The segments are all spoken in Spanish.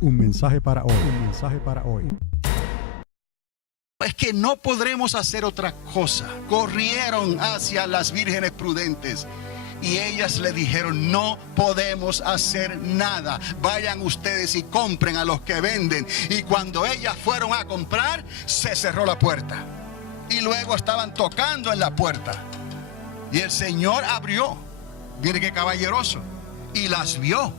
Un mensaje para hoy. Un mensaje para hoy. Es que no podremos hacer otra cosa. Corrieron hacia las vírgenes prudentes y ellas le dijeron: no podemos hacer nada. Vayan ustedes y compren a los que venden. Y cuando ellas fueron a comprar, se cerró la puerta. Y luego estaban tocando en la puerta. Y el Señor abrió. Mire qué caballeroso. Y las vio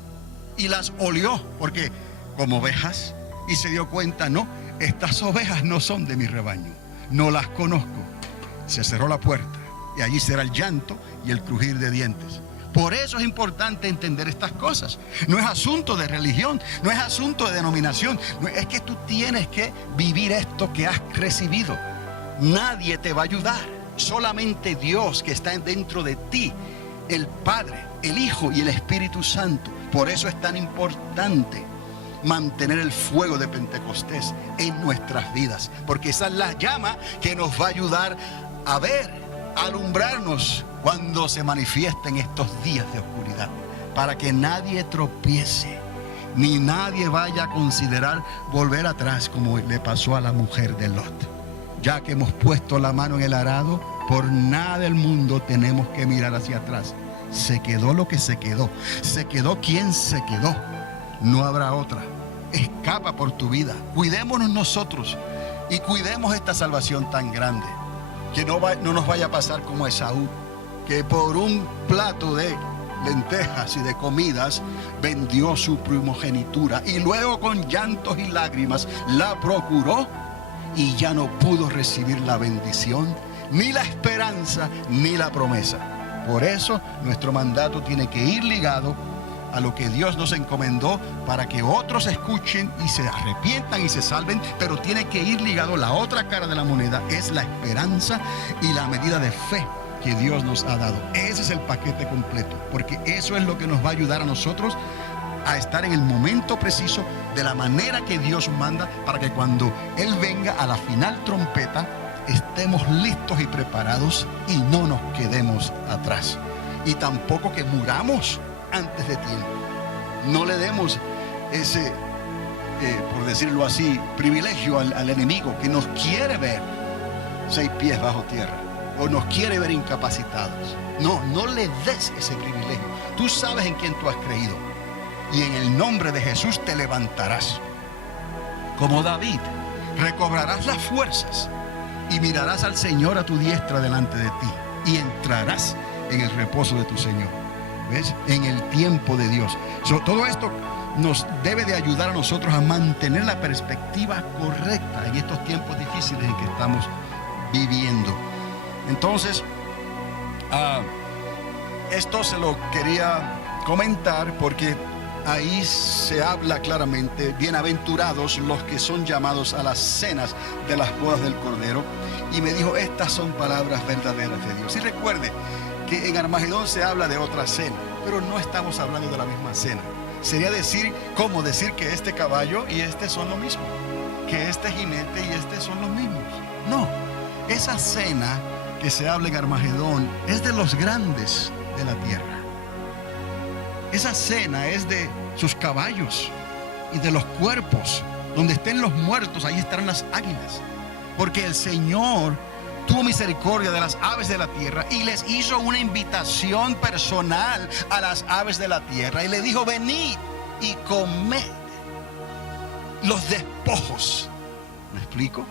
y las olió, porque como ovejas, y se dio cuenta: no, estas ovejas no son de mi rebaño, no las conozco. Se cerró la puerta y allí será el llanto y el crujir de dientes. Por eso es importante entender estas cosas. No es asunto de religión, no es asunto de denominación, es que tú tienes que vivir esto que has recibido. Nadie te va a ayudar, solamente Dios, que está dentro de ti, el Padre, el Hijo y el Espíritu Santo. Por eso es tan importante mantener el fuego de Pentecostés en nuestras vidas, porque esa es la llama que nos va a ayudar a ver, a alumbrarnos cuando se manifiesten estos días de oscuridad, para que nadie tropiece, ni nadie vaya a considerar volver atrás como le pasó a la mujer de Lot. Ya que hemos puesto la mano en el arado, por nada del mundo tenemos que mirar hacia atrás. Se quedó lo que se quedó quien se quedó. No habrá otra. Escapa por tu vida. Cuidémonos nosotros y cuidemos esta salvación tan grande. Que no nos vaya a pasar como Esaú, que por un plato de lentejas y de comidas vendió su primogenitura y luego con llantos y lágrimas la procuró y ya no pudo recibir la bendición, ni la esperanza, ni la promesa. Por eso nuestro mandato tiene que ir ligado a lo que Dios nos encomendó, para que otros escuchen y se arrepientan y se salven, pero tiene que ir ligado. La otra cara de la moneda es la esperanza y la medida de fe que Dios nos ha dado. Ese es el paquete completo, porque eso es lo que nos va a ayudar a nosotros a estar en el momento preciso, de la manera que Dios manda, para que cuando Él venga a la final trompeta estemos listos y preparados y no nos quedemos atrás. Y tampoco que muramos antes de tiempo. No le demos ese, por decirlo así, privilegio al enemigo que nos quiere ver 6 pies bajo tierra o nos quiere ver incapacitados. No le des ese privilegio. Tú sabes en quién tú has creído y en el nombre de Jesús te levantarás. Como David, recobrarás las fuerzas y mirarás al Señor a tu diestra delante de ti y entrarás en el reposo de tu Señor. ¿Ves? En el tiempo de Dios. Todo esto nos debe de ayudar a nosotros a mantener la perspectiva correcta en estos tiempos difíciles en que estamos viviendo. Entonces, esto se lo quería comentar porque ahí se habla claramente: bienaventurados los que son llamados a las cenas de las bodas del Cordero. Y me dijo: estas son palabras verdaderas de Dios. Y recuerde que en Armagedón se habla de otra cena, pero no estamos hablando de la misma cena. Sería decir que este caballo y este son lo mismo, que este jinete y este son los mismos. No, esa cena que se habla en Armagedón es de los grandes de la tierra. Esa cena es de sus caballos y de los cuerpos. Donde estén los muertos, ahí estarán las águilas, porque el Señor tuvo misericordia de las aves de la tierra y les hizo una invitación personal a las aves de la tierra y le dijo: venid y comed los despojos, ¿me explico?,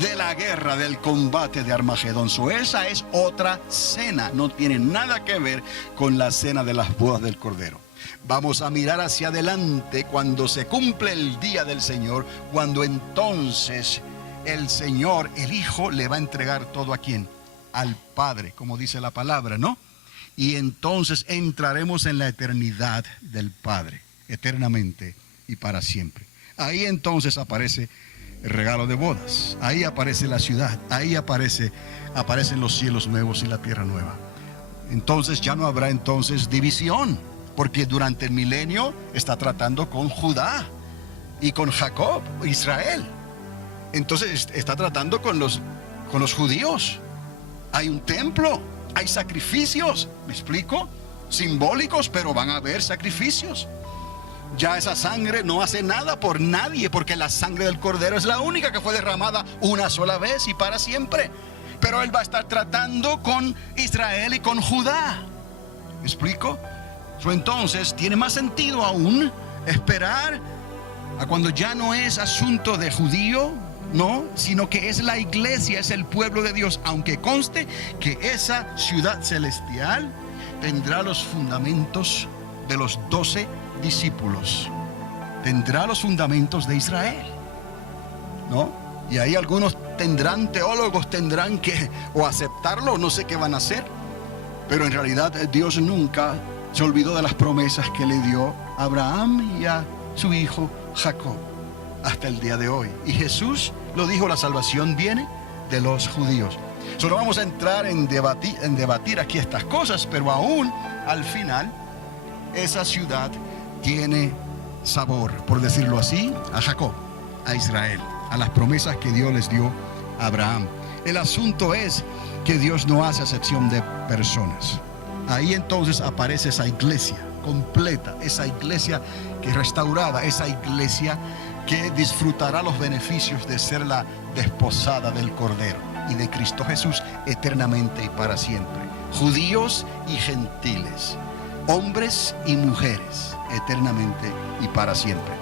de la guerra, del combate de Armagedón. Esa es otra cena, no tiene nada que ver con la cena de las bodas del Cordero. Vamos a mirar hacia adelante cuando se cumple el día del Señor, cuando entonces el Señor, el Hijo, le va a entregar todo ¿a quién? Al Padre, como dice la palabra, ¿no? Y entonces entraremos en la eternidad del Padre, eternamente y para siempre. Ahí entonces aparece el regalo de bodas, ahí aparece la ciudad, ahí aparecen los cielos nuevos y la tierra nueva. Entonces ya no habrá entonces división, porque durante el milenio está tratando con Judá y con Jacob, Israel. Entonces está tratando con los judíos. Hay un templo, hay sacrificios, ¿me explico? Simbólicos, pero van a haber sacrificios. Ya esa sangre no hace nada por nadie, porque la sangre del Cordero es la única que fue derramada una sola vez y para siempre. Pero Él va a estar tratando con Israel y con Judá. ¿Me explico? Entonces tiene más sentido aún esperar a cuando ya no es asunto de judío, no, sino que es la iglesia, es el pueblo de Dios. Aunque conste que esa ciudad celestial tendrá los fundamentos de los 12 discípulos, tendrá los fundamentos de Israel, ¿no? Y ahí algunos teólogos tendrán que o aceptarlo o no sé qué van a hacer, pero en realidad Dios nunca se olvidó de las promesas que le dio a Abraham y a su hijo Jacob hasta el día de hoy. Y Jesús lo dijo, la salvación viene de los judíos. Solo vamos a entrar en debatir aquí estas cosas, pero aún al final esa ciudad tiene sabor, por decirlo así, a Jacob, a Israel, a las promesas que Dios les dio a Abraham. El asunto es que Dios no hace acepción de personas. Ahí entonces aparece esa iglesia completa, esa iglesia que es restaurada, esa iglesia que disfrutará los beneficios de ser la desposada del Cordero y de Cristo Jesús eternamente y para siempre. Judíos y gentiles, hombres y mujeres, eternamente y para siempre.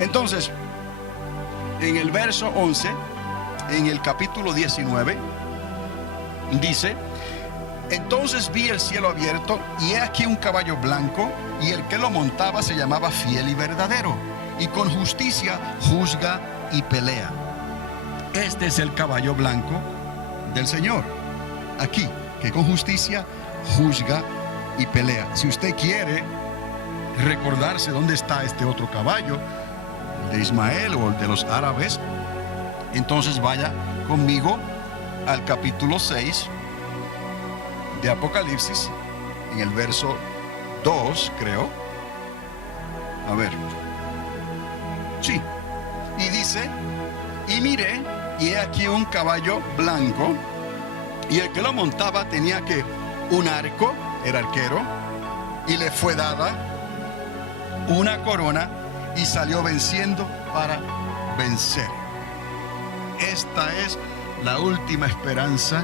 Entonces, en el verso 11, en el capítulo 19, dice: entonces vi el cielo abierto, y he aquí un caballo blanco, y el que lo montaba se llamaba Fiel y Verdadero, y con justicia juzga y pelea. Este es el caballo blanco del Señor, aquí, que con justicia juzga y pelea. Si usted quiere recordarse dónde está este otro caballo, el de Ismael o el de los árabes, entonces vaya conmigo al capítulo 6 de Apocalipsis, en el verso 2, creo. A ver. Sí. Y dice: y miré, y he aquí un caballo blanco, y el que lo montaba tenía que un arco, era arquero, y le fue dada una corona, y salió venciendo para vencer. Esta es la última esperanza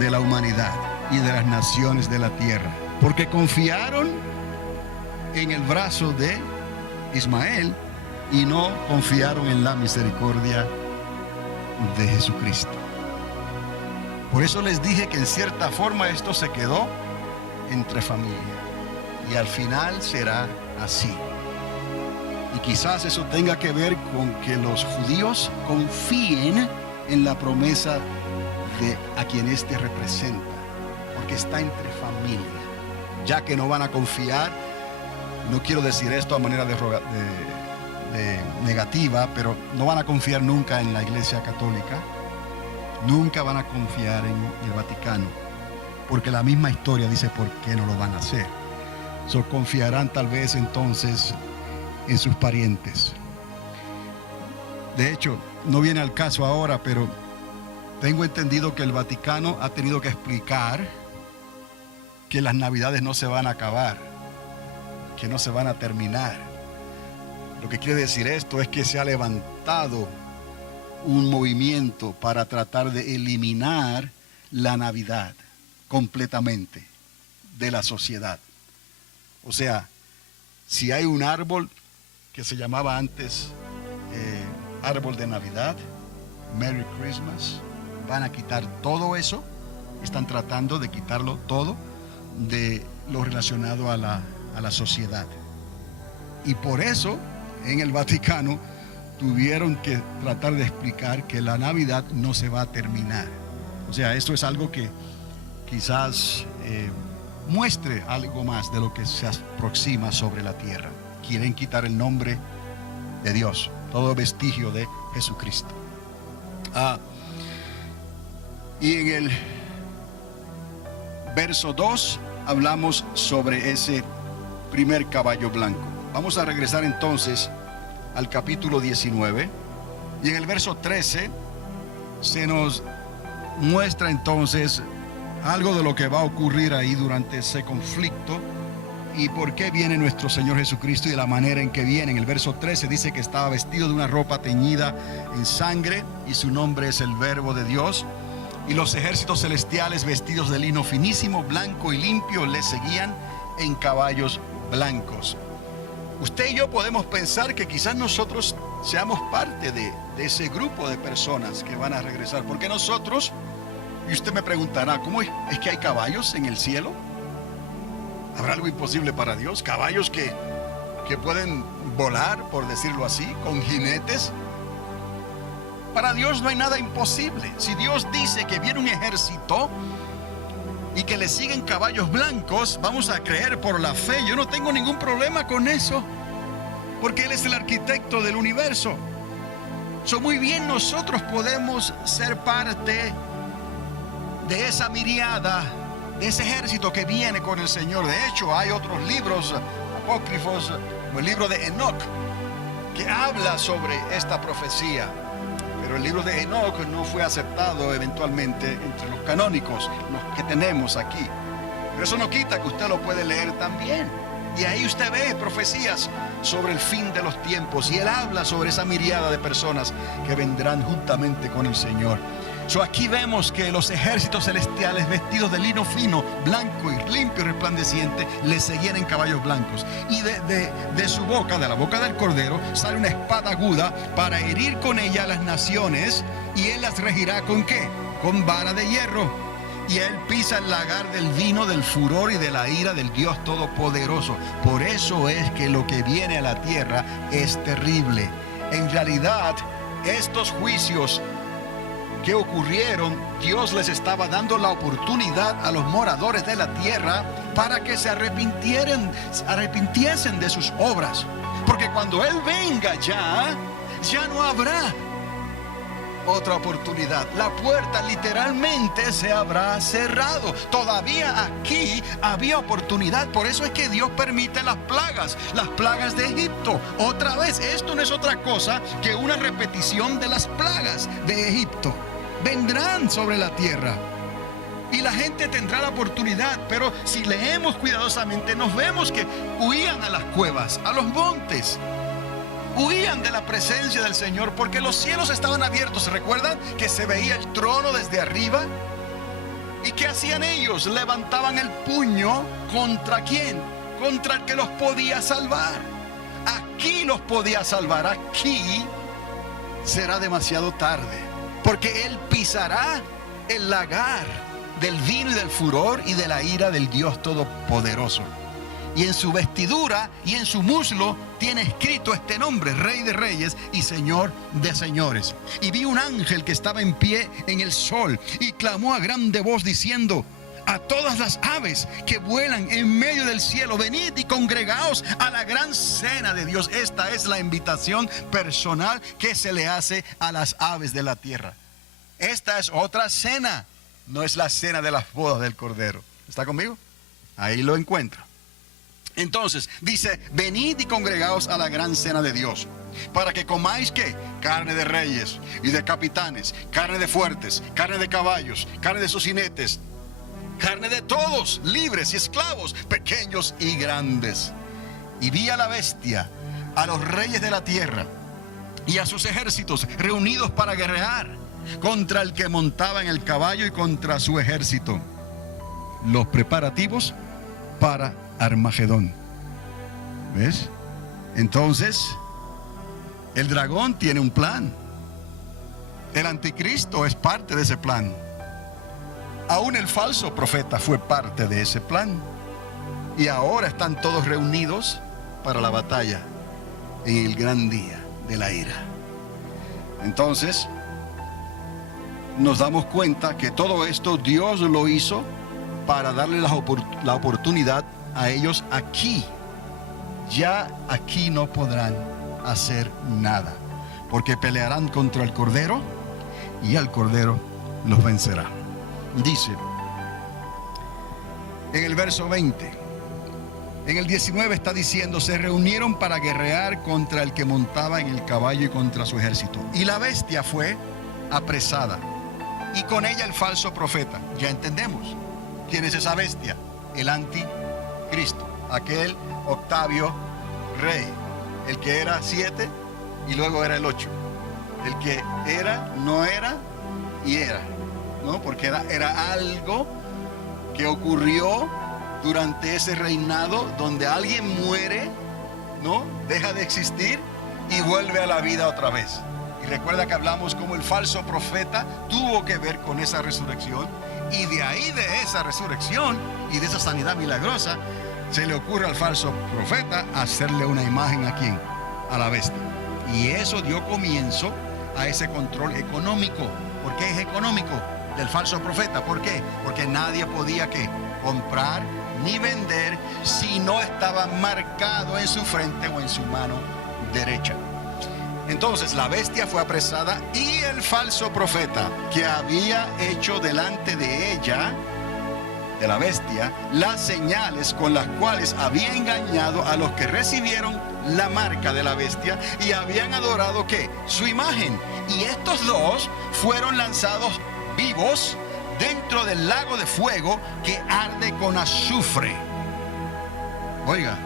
de la humanidad y de las naciones de la tierra, porque confiaron en el brazo de Ismael y no confiaron en la misericordia de Jesucristo. Por eso les dije que en cierta forma esto se quedó entre familia, y al final será así. Y quizás eso tenga que ver con que los judíos confíen en la promesa de a quien éste representa, porque está entre familia, ya que no van a confiar. No quiero decir esto a manera de negativa, pero no van a confiar nunca en la Iglesia Católica, nunca van a confiar en el Vaticano, porque la misma historia dice por qué no lo van a hacer. Confiarán tal vez entonces en sus parientes. De hecho, no viene al caso ahora, pero tengo entendido que el Vaticano ha tenido que explicar que las Navidades no se van a acabar, que no se van a terminar. Lo que quiere decir esto es que se ha levantado un movimiento para tratar de eliminar la Navidad completamente de la sociedad. O sea, si hay un árbol que se llamaba antes árbol de Navidad, Merry Christmas, van a quitar todo eso. Están tratando de quitarlo todo de lo relacionado a la sociedad. Y por eso en el Vaticano tuvieron que tratar de explicar que la Navidad no se va a terminar. O sea, esto es algo que quizás muestre algo más de lo que se aproxima sobre la tierra. Quieren quitar el nombre de Dios, todo vestigio de Jesucristo. Y en el verso 2 hablamos sobre ese primer caballo blanco. Vamos a regresar entonces al capítulo 19, y en el verso 13 se nos muestra entonces algo de lo que va a ocurrir ahí durante ese conflicto, ¿Y por qué viene nuestro Señor Jesucristo y de la manera en que viene? En el verso 13 dice que estaba vestido de una ropa teñida en sangre y su nombre es el Verbo de Dios. Y los ejércitos celestiales vestidos de lino finísimo, blanco y limpio le seguían en caballos blancos. Usted y yo podemos pensar que quizás nosotros seamos parte de ese grupo de personas que van a regresar. Porque nosotros, y usted me preguntará, ¿cómo es que hay caballos en el cielo? ¿Habrá algo imposible para Dios? Caballos que pueden volar, por decirlo así, con jinetes. Para Dios no hay nada imposible. Si Dios dice que viene un ejército y que le siguen caballos blancos, vamos a creer por la fe. Yo no tengo ningún problema con eso, porque Él es el arquitecto del universo. Muy bien, nosotros podemos ser parte de esa miriada, de ese ejército que viene con el Señor. De hecho, hay otros libros apócrifos, como el libro de Enoc, que habla sobre esta profecía. Pero el libro de Enoc no fue aceptado eventualmente entre los canónicos, los que tenemos aquí. Pero eso no quita que usted lo puede leer también. Y ahí usted ve profecías sobre el fin de los tiempos. Y Él habla sobre esa miriada de personas que vendrán juntamente con el Señor. Aquí vemos que los ejércitos celestiales vestidos de lino fino, blanco y limpio y resplandeciente, le seguían en caballos blancos. Y de su boca, de la boca del Cordero, sale una espada aguda para herir con ella a las naciones. Y Él las regirá ¿con qué? Con vara de hierro. Y Él pisa el lagar del vino, del furor y de la ira del Dios Todopoderoso. Por eso es que lo que viene a la tierra es terrible. En realidad, estos juicios que ocurrieron, Dios les estaba dando la oportunidad a los moradores de la tierra para que se arrepintiesen de sus obras. Porque cuando Él venga ya no habrá otra oportunidad. La puerta literalmente se habrá cerrado. Todavía aquí había oportunidad. Por eso es que Dios permite las plagas de Egipto. Otra vez, esto no es otra cosa que una repetición de las plagas de Egipto. Vendrán sobre la tierra y la gente tendrá la oportunidad. Pero si leemos cuidadosamente, nos vemos que huían a las cuevas, a los montes. Huían de la presencia del Señor porque los cielos estaban abiertos. ¿Se recuerdan que se veía el trono desde arriba? ¿Y qué hacían ellos? Levantaban el puño ¿contra quién? Contra el que los podía salvar. Aquí los podía salvar. Aquí será demasiado tarde, porque Él pisará el lagar del vino y del furor y de la ira del Dios Todopoderoso. Y en su vestidura y en su muslo tiene escrito este nombre: Rey de Reyes y Señor de Señores. Y vi un ángel que estaba en pie en el sol y clamó a grande voz diciendo a todas las aves que vuelan en medio del cielo: venid y congregaos a la gran cena de Dios. Esta es la invitación personal que se le hace a las aves de la tierra. Esta es otra cena, no es la cena de las bodas del Cordero. ¿Está conmigo? Ahí lo encuentra. Entonces dice: venid y congregaos a la gran cena de Dios, para que comáis ¿qué? Carne de reyes y de capitanes, carne de fuertes, carne de caballos, carne de sus jinetes, carne de todos, libres y esclavos, pequeños y grandes. Y vi a la bestia, a los reyes de la tierra y a sus ejércitos reunidos para guerrear contra el que montaba en el caballo y contra su ejército. Los preparativos para Armagedón. ¿Ves? Entonces, el dragón tiene un plan. El anticristo es parte de ese plan. Aún el falso profeta fue parte de ese plan. Y ahora están todos reunidos para la batalla en el gran día de la ira. Entonces, nos damos cuenta que todo esto Dios lo hizo para darle la oportunidad a ellos aquí. Ya aquí no podrán hacer nada, porque pelearán contra el Cordero y el Cordero los vencerá. Dice en el verso 20, en el 19 está diciendo: se reunieron para guerrear contra el que montaba en el caballo y contra su ejército. Y la bestia fue apresada, y con ella el falso profeta. Ya entendemos quién es esa bestia: el anticristo. aquel Octavio rey, el que era 7 y luego era el 8, el que era, no era y era, ¿no? Porque era algo que ocurrió durante ese reinado donde alguien muere, ¿no? Deja de existir y vuelve a la vida otra vez. Y recuerda que hablamos como el falso profeta tuvo que ver con esa resurrección, y de ahí, de esa resurrección y de esa sanidad milagrosa, se le ocurre al falso profeta hacerle una imagen ¿a quién? A la bestia. Y eso dio comienzo a ese control económico. ¿Por qué es económico? Del falso profeta. ¿Por qué? Porque nadie podía ¿qué? Comprar ni vender si no estaba marcado en su frente o en su mano derecha. Entonces la bestia fue apresada y el falso profeta que había hecho delante de ella, de la bestia, las señales con las cuales había engañado a los que recibieron la marca de la bestia y habían adorado ¿qué? Su imagen. Y estos dos fueron lanzados vivos dentro del lago de fuego que arde con azufre. Oiga,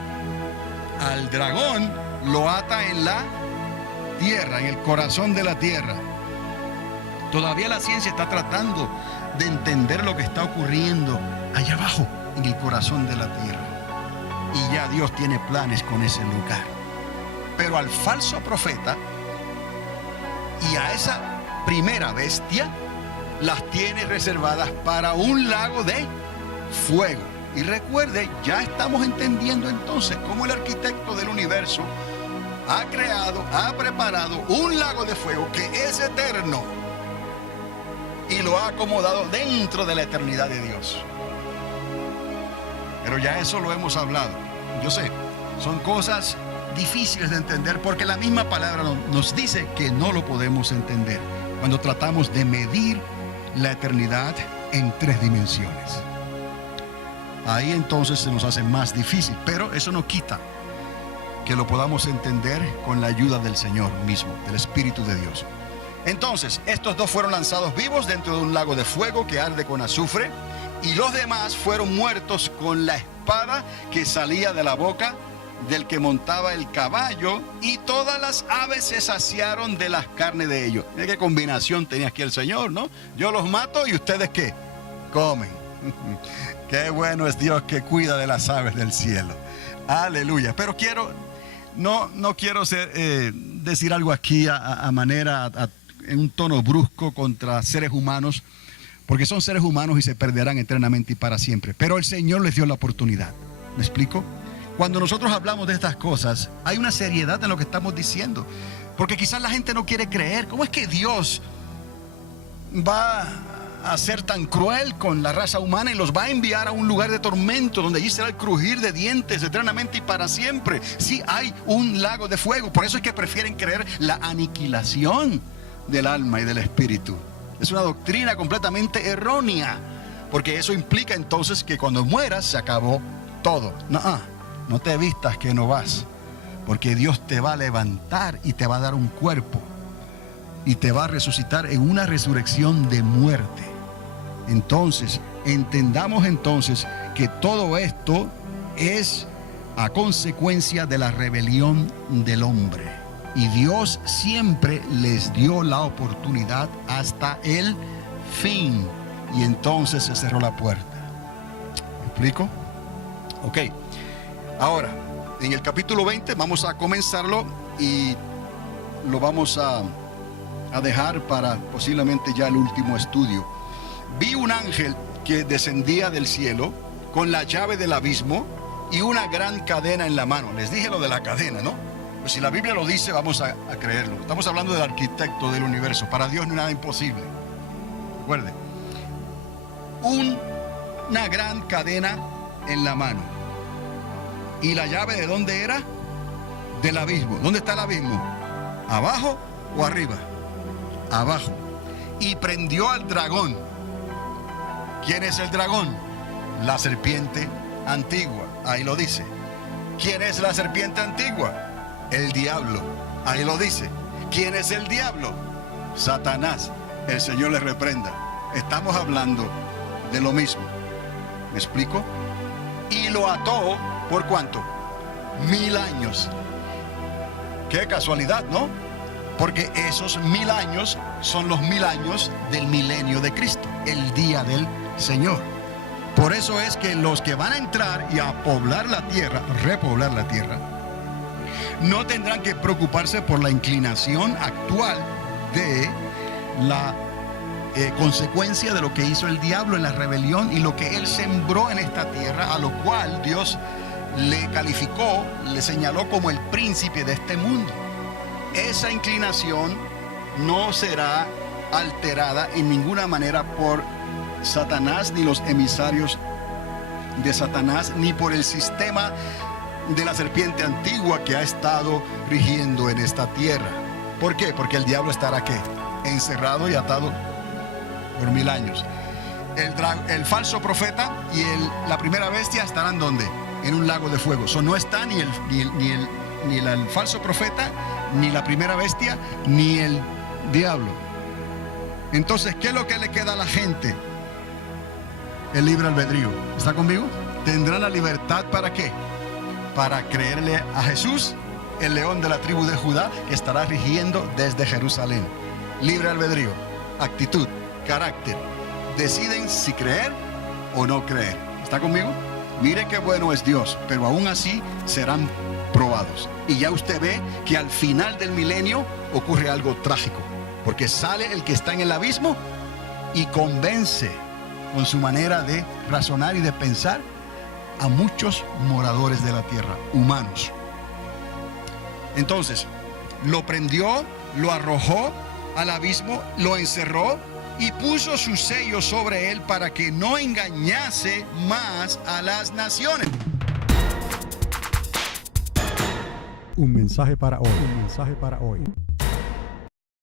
al dragón lo ata en la tierra, en el corazón de la tierra. Todavía la ciencia está tratando de entender lo que está ocurriendo allá abajo, en el corazón de la tierra. Y ya Dios tiene planes con ese lugar. Pero al falso profeta y a esa primera bestia las tiene reservadas para un lago de fuego. Y recuerde, ya estamos entendiendo entonces cómo el arquitecto del universo ha creado, ha preparado un lago de fuego que es eterno y lo ha acomodado dentro de la eternidad de Dios. Pero ya eso lo hemos hablado. Yo sé, son cosas difíciles de entender porque la misma palabra nos dice que no lo podemos entender cuando tratamos de medir la eternidad en 3 dimensiones. Ahí entonces se nos hace más difícil, pero eso no quita que lo podamos entender con la ayuda del Señor mismo, del Espíritu de Dios. Entonces, estos dos fueron lanzados vivos dentro de un lago de fuego que arde con azufre, y los demás fueron muertos con la espada que salía de la boca del que montaba el caballo, y todas las aves se saciaron de las carnes de ellos. Mira qué combinación tenía aquí el Señor, ¿no? Yo los mato y ustedes ¿qué? Comen. Qué bueno es Dios que cuida de las aves del cielo. Aleluya. Pero no quiero decir algo aquí en un tono brusco contra seres humanos, porque son seres humanos y se perderán eternamente y para siempre. Pero el Señor les dio la oportunidad. ¿Me explico? Cuando nosotros hablamos de estas cosas, hay una seriedad en lo que estamos diciendo, porque quizás la gente no quiere creer. ¿Cómo es que Dios va a ser tan cruel con la raza humana y los va a enviar a un lugar de tormento donde allí será el crujir de dientes eternamente y para siempre? Sí, hay un lago de fuego. Por eso es que prefieren creer la aniquilación del alma y del espíritu. Es una doctrina completamente errónea, porque eso implica entonces que cuando mueras se acabó todo. No te vistas que no vas, porque Dios te va a levantar y te va a dar un cuerpo y te va a resucitar en una resurrección de muerte. Entonces, entendamos entonces que todo esto es a consecuencia de la rebelión del hombre. Y Dios siempre les dio la oportunidad hasta el fin. Y entonces se cerró la puerta. ¿Me explico? Ok. Ahora, en el capítulo 20 vamos a comenzarlo y lo vamos a dejar para posiblemente ya el último estudio. Vi un ángel que descendía del cielo con la llave del abismo y una gran cadena en la mano. Les dije lo de la cadena, ¿no? Pues si la Biblia lo dice, vamos a creerlo. Estamos hablando del arquitecto del universo. Para Dios no hay nada imposible. Recuerden, una gran cadena en la mano. ¿Y la llave de dónde era? Del abismo. ¿Dónde está el abismo? ¿Abajo o arriba? Abajo. Y prendió al dragón. ¿Quién es el dragón? La serpiente antigua. Ahí lo dice. ¿Quién es la serpiente antigua? El diablo. Ahí lo dice. ¿Quién es el diablo? Satanás. El Señor le reprenda. Estamos hablando de lo mismo. ¿Me explico? Y lo ató ¿Por cuánto? 1000 años. Qué casualidad, ¿no? Porque esos 1000 años son los 1000 años del milenio de Cristo, el día del Señor. Por eso es que los que van a entrar y a poblar la tierra, repoblar la tierra, no tendrán que preocuparse por la inclinación actual de la consecuencia de lo que hizo el diablo en la rebelión y lo que él sembró en esta tierra, a lo cual Dios le calificó, le señaló como el príncipe de este mundo. Esa inclinación no será alterada en ninguna manera por Satanás, ni los emisarios de Satanás, ni por el sistema de la serpiente antigua que ha estado rigiendo en esta tierra. ¿Por qué? Porque el diablo estará ¿qué? Encerrado y atado por 1000 años. El falso profeta y la primera bestia estarán ¿dónde? En un lago de fuego. No está ni el falso profeta, ni la primera bestia, ni el diablo. Entonces, ¿qué es lo que le queda a la gente? El libre albedrío. ¿Está conmigo? Tendrán la libertad ¿para qué? Para creerle a Jesús, el león de la tribu de Judá, que estará rigiendo desde Jerusalén. Libre albedrío, actitud, carácter. Deciden si creer o no creer. ¿Está conmigo? Mire qué bueno es Dios, pero aún así serán probados. Y ya usted ve que al final del milenio ocurre algo trágico, porque sale el que está en el abismo y convence con su manera de razonar y de pensar a muchos moradores de la tierra, humanos. Entonces, lo prendió, lo arrojó al abismo, lo encerró y puso su sello sobre él para que no engañase más a las naciones. Un mensaje para hoy. Un mensaje para hoy.